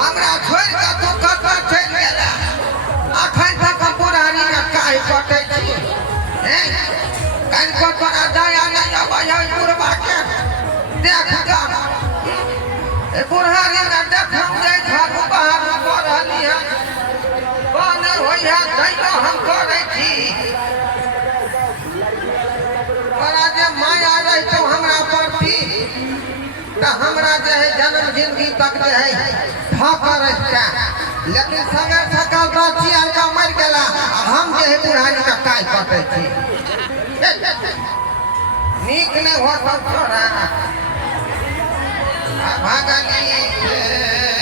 हमरा छोड़ के तू कत चल गेला अखन तक पुरानी के काहे कटै छी हैं कान को तोरा दया नहीं आबै है बुढ़वा के देख जा ए बुढ़ारी ना देख हम जाय ठाकू बाहर कर रहली है कौन होई है दैनो हम करै छी तोरा जे माया रही तो हमरा प्रति तो हमरा जे है जन्म जिंदगी तक जे है ढाकर रहता लेकिन सवेर सकाल बाची आर का मर गेला हम जे है बुढ़ारी का काल कटै छी नीक नहीं हो सब छोड़ा भागली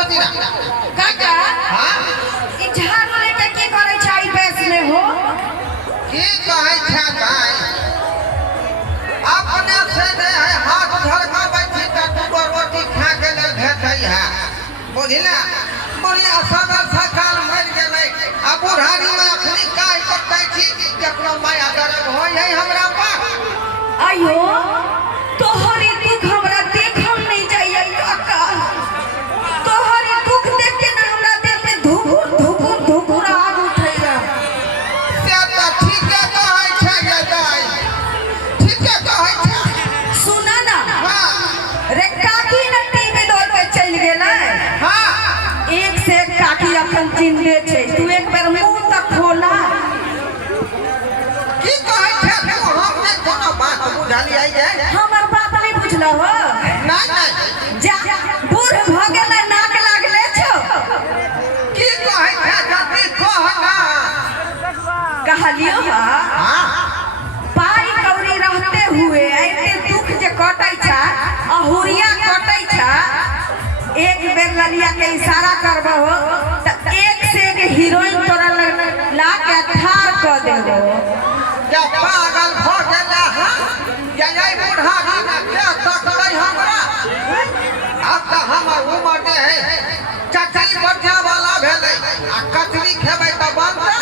काका हां ई झाड़ू लेके की करे छै बेस में हो की कहै छै भाई अपने से ने है हाथ धरकाबै छी त दू रोटी खा के ले भेटै है बुझिला बुढ़िया सगर सकाल मर गेलै आ बुढ़ारी में अखनी काहे करतै छी केकरो माया दर्द होय है हमरा पास आयो तोहरी दुख हमरा देखल नहीं जाइए काका तोहरी दुख देख के ना हमरा दिल में धुकुर आग उठैया से त ठीके कहै छै गे दाई ठीके कहै छै सुना ना हां रे काकी न टीवी दौड़ के चल गेलै हां एक से एक काकी अपन चिन्हले छै तू एक बार मुंह तक खोला की कहै छै तू हम ने कोनो बात बुझलियै जे हमर बात नहीं बुझलो हो नहीं जा बूढ़ भ गेलै नाक लागले छो की कहै छै जल्दी कह ना कहलियो हां पाई कौड़ी रहते हुए ऐते दुख जे कटै छै अहुरिया कटै छै एक बेर ललिया के इशारा करबो त एक से एक हीरोइन तोरा ला के ठार क देबो जब पागल भ गेला हां जय बुढ़ारी में के तकलै हमरा अब त हमर उमर जे है चचरी बढ़िया वाला भेलै आ कचरी खेबै त बनतै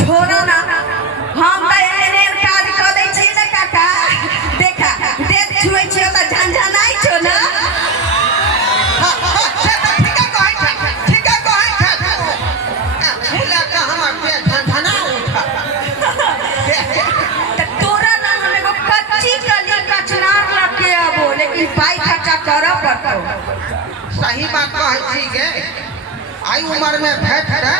छोड़ो ना हम त एने काज क दै छी ना काका देखा देख छुए छी त झंझनाई छो ना पाई खर्चा करो पड़तो सही बात कहै छी गे आई उम्र में भेट रे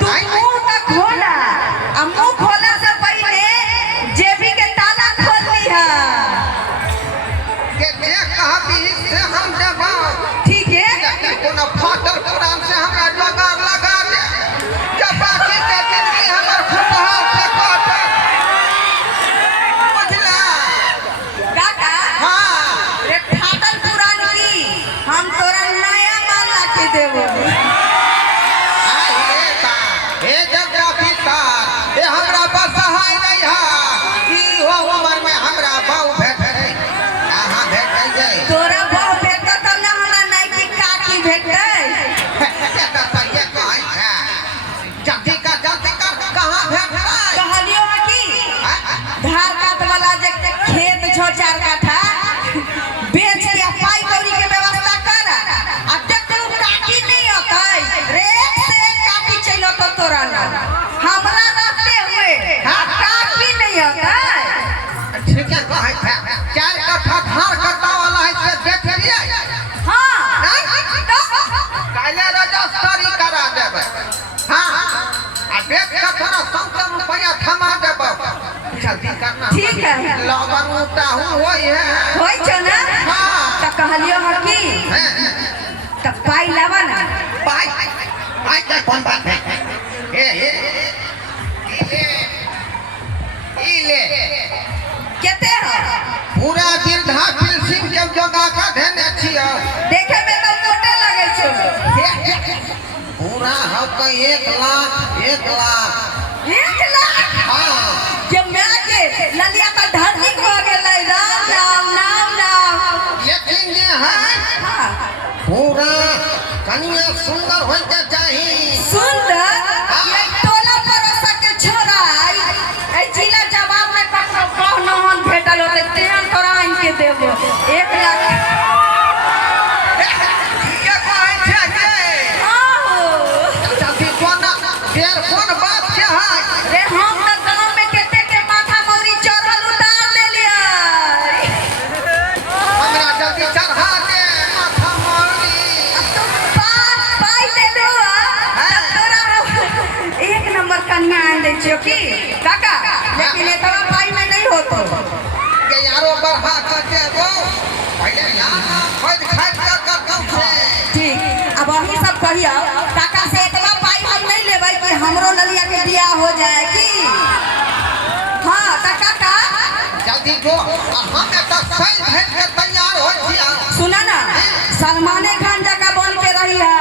तू मुंह तक खोला आ मुंह खोला से पहले जेबी के ताला खोल लिहा के कहबी से हम देबो ठीक है कोनो फाटल पुरान से हमरा जोगार लगा दे जब बाकी के जिंदगी हमर खुशहाल से कटे बुझला काका हां रे फाटल पुरान की हम तोरा नया माल ला के देबो आए बा हे जगदा पिता ए हमरा पास सहाय नहीं है ई हो उम्र में हमरा बाऊ भेट रे कहां भेट जाय तोरा बहु भेटत त ना हमरा नहीं की काकी भेटै से त सही कहै छै जल्दी कर कहां भेट कहलियो हकी धार काट वाला जे खेत छो 4 काठा बेच के पाई कौड़ी के व्यवस्था कर आ देखू काकी नहीं होतै रे से काकी चलो तो तोरा ना हमरा रहते हुए काकी नहीं होतै ठीक है कहै छै 4 कट्ठा धार कट्टा वाला है से देख लिया हां काले रजिस्ट्री करा देबै हां आ देख के थोड़ा 100 रुपया थमा देबै जल्दी करना ठीक है लगन उताहू होई है होय छ ना हां त कहलियो हकी त पाई लावा ना पाई के कौन बात है ए ई ले केते हो पूरा गिरधा फिल्म के जगह का देने छियो देखे में तो मोटे लगे छो पूरा हो तो 1 लाख 1 लाख 1 लाख हाँ के मागे ललिया तो धरती हो गेलै राम नाम नाम लेकिन ये है हां पूरा कन्या सुंदर होय के चाहिए सुंदर ये टोला परस के छोरा आई जिला जवाब में ककरो कहनहन भेटल होते तेहन तोरा आन के देबो 1 लाख ये कहै छै जे हां चाची कोना देर कोन बात के है रे हम त गांव में केते के माथा मौरी चढ़ल उतार लेलियै हमरा जल्दी चढ़ा दे माथा मारी तो पाई दे दो तोरा 1 नंबर कन्या आन दे छियो की काका लेकिन एतवा पाई में नहीं होतो के यारो बढ़ा के देबो पहले यार खोद खाद के कम से ठीक अब अही सब कहियो काका से एतवा पाई हम नहीं लेबै कि हमरो ललिया के बियाह हो जाए की हां त काका जल्दी जो हम एक सही भेज के तैयार हो छिया सुना ना सलमान खान जगह बन के रही है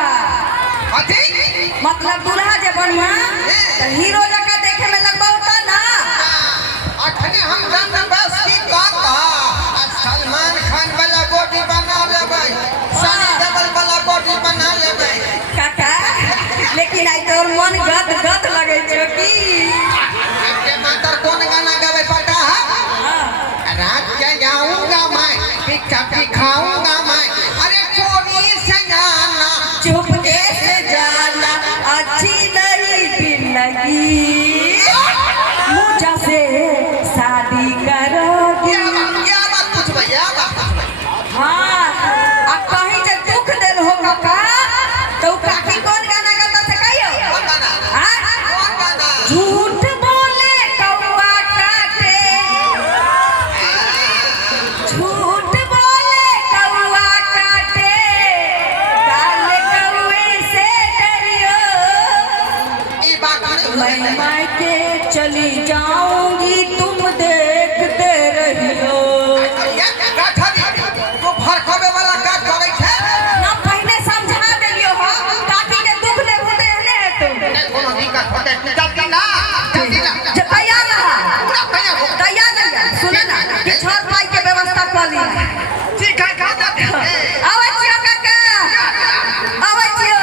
अथी मतलब दूल्हा जे बढ़िया त हीरो जगह देखे में लगबौ ना अखने हम रंग बस की कहता सलमान खान वाला बॉडी बना लेबै सनी देओल वाला बॉडी बना लेबै काका लेकिन आई तोर मन गद गद लगे छो की के मातर कौन गाना गावे पता है रात के जाऊंगा मैं पिक्चर दिखाऊंगा मैं अरे कोनी से जाना चुपके से जाना अच्छी नहीं दिल लगी मुझे से शादी करोगी क्या बात पूछ भैया हाँ अब कहीं जे दुख देल हो काका तो काकी कौन गाना गाता से कहियो हाँ कौन गाना झूठ बोले कौवा काटे झूठ बोले कौवा काटे काले कौवे से डरियो ई बात नहीं मैं मायके चली जाऊंगी तुम देखते रहियो तो फरकबे वाला का करे छै ना पहले समझा देलियो हो काकी के दुख ले बुते ने तुम नहीं कोनो दिक्कत होते जल्दी ना जे तैयार रहा पूरा तैयार हो तैयार नहीं सुने ना पिछड़ पाई के व्यवस्था कर ली ठीक है का दे आवे छियो काका आवे छियो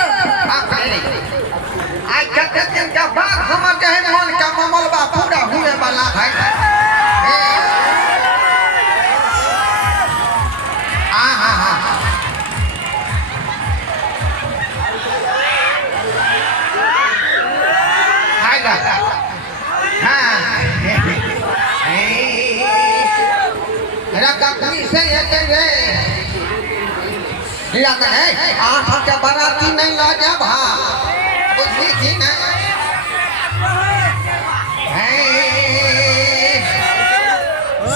आज कते दिन के बाद हमर जे मन का ममलबा पूरा हुए वाला है लगन है आठ के बाराती नहीं ला जा भा बुझली थी ना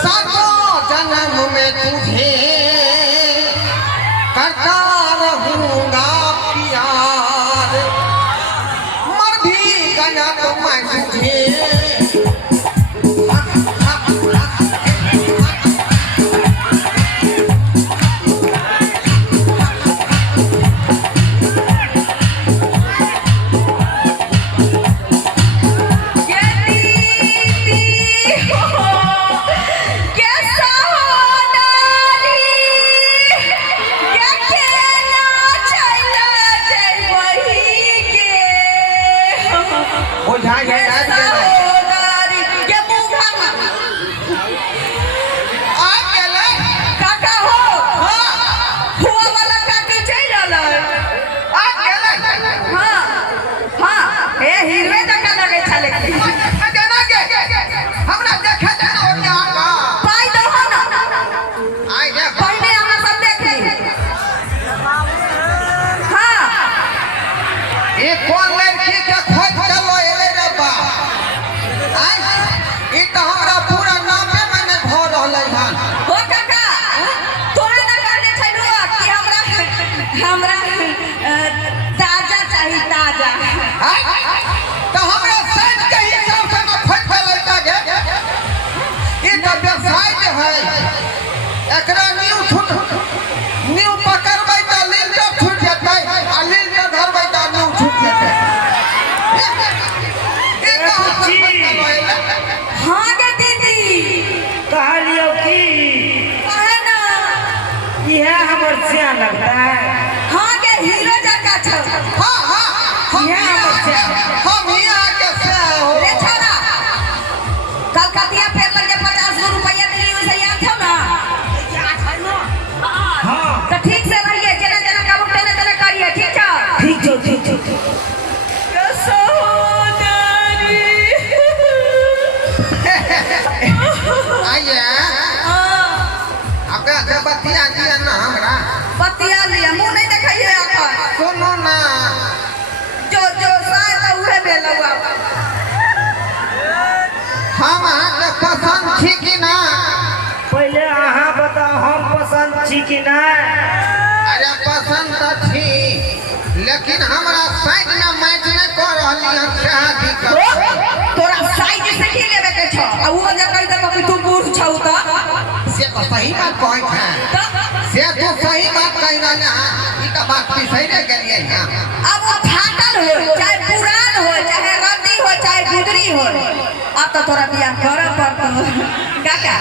सातों जन्म में तुझे करता रहूंगा प्यार मर भी गया तो मैं तुझे कैसा हो डाली है एकरा न्यू पकड़बै त लील छूट जेतै आ लील धरबै त न्यू छूट जेतै हाँ गे दीदी कहलियो की कहे ना यह हमर से लगता है। हाँ गे हीरो जका छ हां हां हम यहाँ के से हो रे छोरा कलकतिया फेर लगे 50 रुपया दिली उसे याद था ना हाँ तो ठीक से रहिए जना जना काम तेने तेने करिए ठीक है ठीक छो ठीक छो आइए आपका से बतिया दिया ना हमरा बतिया लिया मुंह नहीं दिखाइए आपका सुनो ना जो शायद उहे बेलवा हम के पसंद छी कि ना पहले अहाँ बताओ हम पसंद छी कि ना। अरे पसंद तो छी लेकिन हमरा साइज में मैच नहीं कर रहली हम शादी कर तोरा साइज से की लेवे के छ आ वो जे कहि दे कि तू बूढ़ छौ त से तो सही बात कहै है से तो सही बात कहि ना ना ई तो बात की सही रे गेलिए हां अब वो फाटल हो चाहे पुरान हो चाहे रद्दी हो चाहे गुदरी हो अब तो तोरा बियाह करे पड़तो काका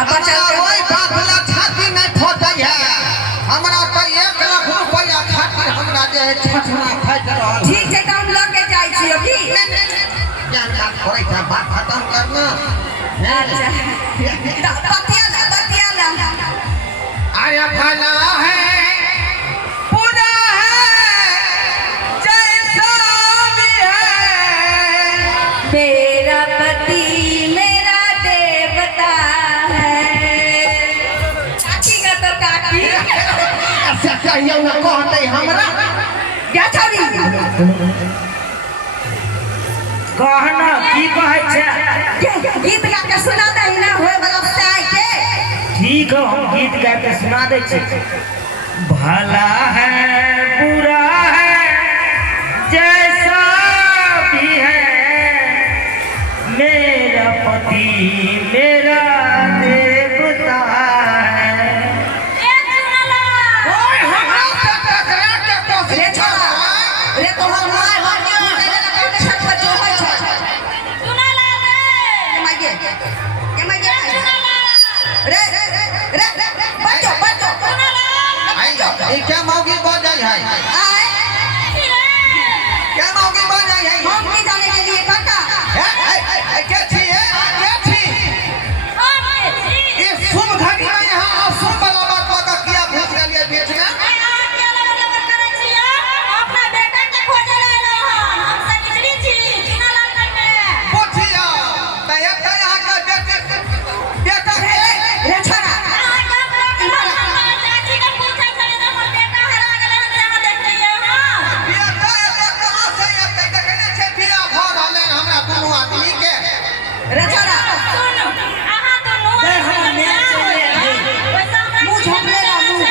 अब बच्चा ओई बात ला छाती नहीं फटै है हमरा तो 1 लाख रुपया खातिर हमरा जे है छठना फट रहल ठीक है तो हम लगे जाई छी अभी ज्ञान बात करे था बात खत्म करना अच्छा बतिया ला आया भला है पूरा है जैसा भी है मेरा पति मेरा देवता है काकी का तो काकी ऐसा कहियो ना कहते हमरा क्या छोरी कहना की कहै छै गीत गा के सुना दे ना होए वाला साई के ठीक है हम गीत गा के सुना दे छी। भला है बुरा है जैसा भी है मेरा पति मेरा देवता है। ओए हमरा से टकरा के कोशिश रे छोरा रे तो हम माय हो के उठे ले के छत पर जो होय छ सुना ला रे के मागे रे बच्चो सुना ला आई जा ई क्या मौगी बजाई है आए क्या मौगी बजाई है हम की जाने के लिए काका के छी के छी इस शुभ घड़ी में यहाँ अशुभ वाला बात का किया भूल गलिए बीच में पूछिया तया तया का बेटा है रे छोरा बेटा तो कहां से आते देखने से बिया भ रहले हमरा दुनू आदमी के रे छोरा मुंह झोंकले ना मुंह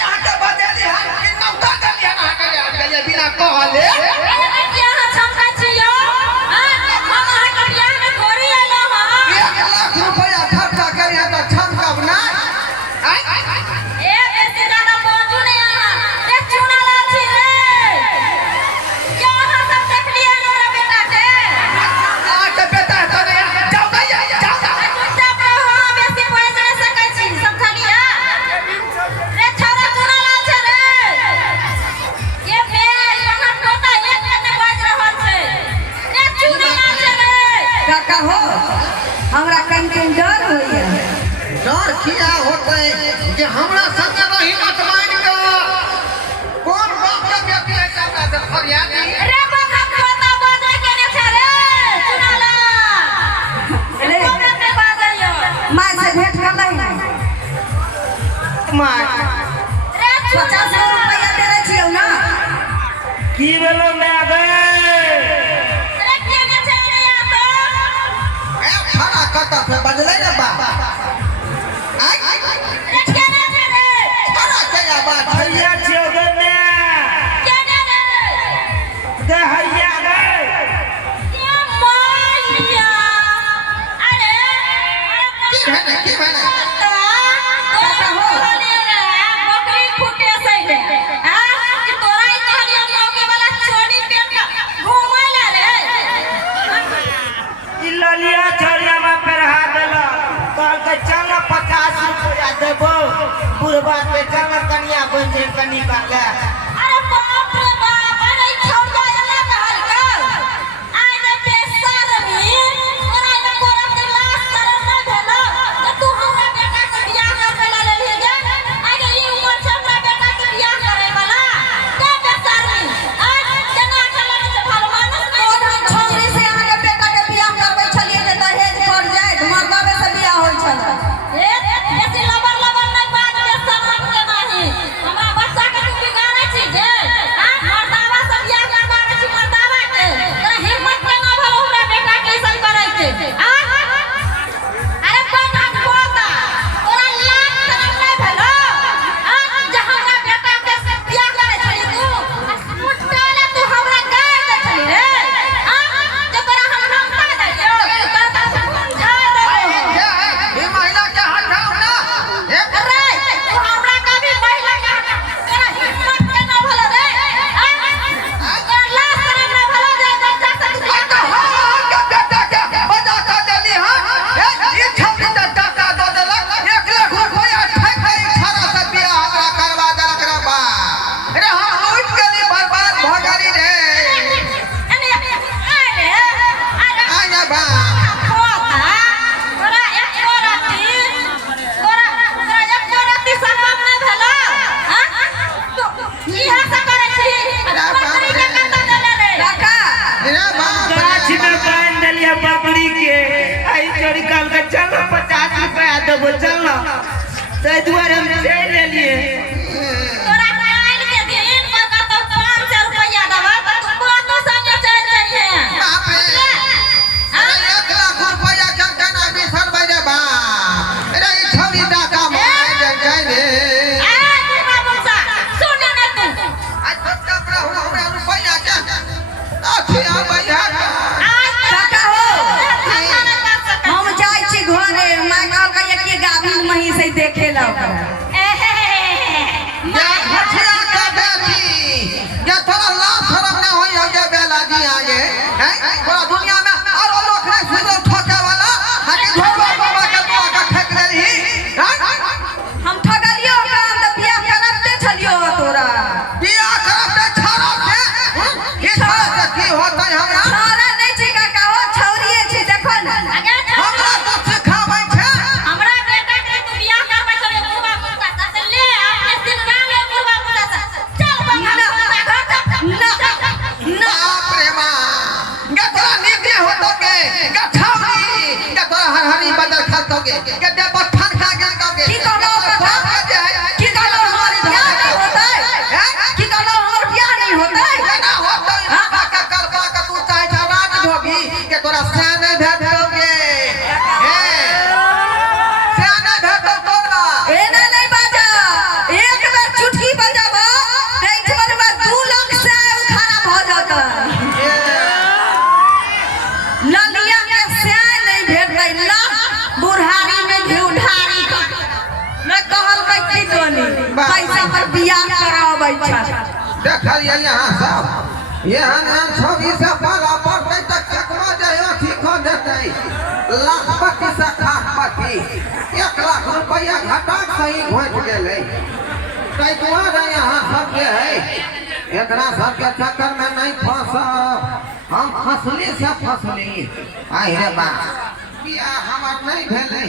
यहाँ के बजाली है कि नौका चलिए ना के बिना कहले एक लाख रुपया खर्चा करिए तो छमकब ना आके बेटा है तो जाओ काका हो हमरा कहीं डर होइए डर किया होते कि हमरा संग रही मत मान के कौन बाप के बेटी है हमरा से फरियादी माय से भेंट कर लै माय 50 रुपया देले छियौ ना की भेलो मैं गए ए खड़ा कता से बजले ना बा आई खड़ा क्या बात है भैया छियो गए दे हैया गए की है ना की बना बकरी फुटे से रे आ कि तोरा ई कहलियो मौके वाला छोड़ी पेट घुमैला रे ई ललिया छोरिया में पेरहा देला कहल के चल 50 रुपया देबो बुढ़वा के चल कनिया बन जे कनी का ले अरे बाप रे बाप अरे छोड़ एला कहल के आइ रे बेसर भी तोरा ई कोरा के लाश करम न भेलो त तू हमरा बेटा के बियाह करबे ला लेली गे आगे ई उमर से हमरा बेटा के बियाह करे वाला के बेसर भी आ जना चला से भालो मानस नहीं हम छोरी से अहाँ के बेटा के बियाह करबै छलिए जे दहेज पड़ जाए मर्दावे से बियाह होई छल ए ऐसे लबर लबर नहीं बात बेसर हम के नाही हमरा बच्चा के तू बिगाड़े छी गे आ मर्दावा से बियाह करबावे छी मर्दावा के तोरा हिम्मत के ना भलो हमरा बेटा के ऐसन करे के आ अरे कोन हाथ बोता तोरा लाख शरम नहीं भेलो आ जे हमरा बेटा के बियाह करे छली तू मुट्टाला तू हमरा गाड़ दे छली रे आ जे तोरा हम नाम दे दियो तोरा समझा देबो ये महिला के हटाओ ना एक अरे तू हमरा कभी महिला के तेरा हिम्मत के ना भलो रे तोरा लाश शरम नहीं भेलो जे बच्चा से बियाह तो हां के बेटा के बजा का देली हां ये छौरी त टाका दो देलक 1 लाख रुपया ठक गई छारा से बियाह हमरा करवा देलक रे बा अरे हम लूट गेली बर्बाद भ गेली रे अरे अरे आया बा पोता तोरा एको राती संभव न भेलो हां तू इहा से करे छी बकरी के कत्ता देले रे काका रे बाप गाछ में बांध देलिया बकरी के आई चोरी कहल के चल 50 रुपया देबो चल ना तै दुआरे हम चल लेलिए तोरा काल के दिन बता तो 500 रुपया देबा त तू कोनो संगे चल जाइए बाप रे अरे 1 लाख रुपया के केना बिसर बजे बा अरे ई छौरी टाका मार दे जाय रे आ बुढ़ा मुसा सुन न तू आज तक हमरा रुपया के अथी आ भैया काका हो हम जाई छी घरे माय कहल के एक गाभिन मही से देखे ला ओकरा या भछिया के बेटी या तोरा लाभ शरम ना होई हो जे बेला जी आगे हैं पूरा दुनिया में और लोग नहीं सुनो ठोके वाला हके झोला बाबा के बुआ का ठक देली हैं हम ठगलियो ओकरा हम त बियाह करते छलियो तोरा बियाह करब ते छाड़ा से ये छाड़ा से की होतै हमरा सारा नहीं छी काका हो छौरिए छी देखो न हमरा तो सिखाबै छै हमरा बेटा के तू बियाह करबै छले बुढ़ा बुढ़ा से ले अपने सिखा ले बुढ़ा बुढ़ा से चल बाबा ना बाप रे मां गे तोरा नीके होतो के गे छौरी गे तोरा हरहरी बदल खातो के गे दे पत्थर खा गेल के की कहलो काका की कहलो हमर बियाह नहीं होतै की कहलो हमर बियाह नहीं होतै केना होतै का करबा के तू चाहे छ रात धोबी के तोरा सैन भेटोगे सैन भेटो तोरा एना नहीं बाजा एक बार चुटकी बजाबो एक बार 2 लाख से उखाड़ा भ जाता ललिया के से नहीं भेटै लाख बुढ़ारी में घिउ ढारी न कहल के की दोनी पैसा पर बियाह कराबै छ देखलिए यहाँ सब यहाँ नाम छवि से पाला पड़ते तक चकमा जाए अथी खो देते लाखपति से खासपति 1 लाख रुपया घटा सही घोट गेले कई दुआरे यहाँ सबके है एकरा सबके चक्कर में नहीं फंसब हम फसली से फसली आई रे बा बियाह हमार नहीं भेले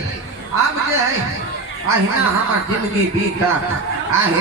अब जे है अहिना हमार जिंदगी बीतत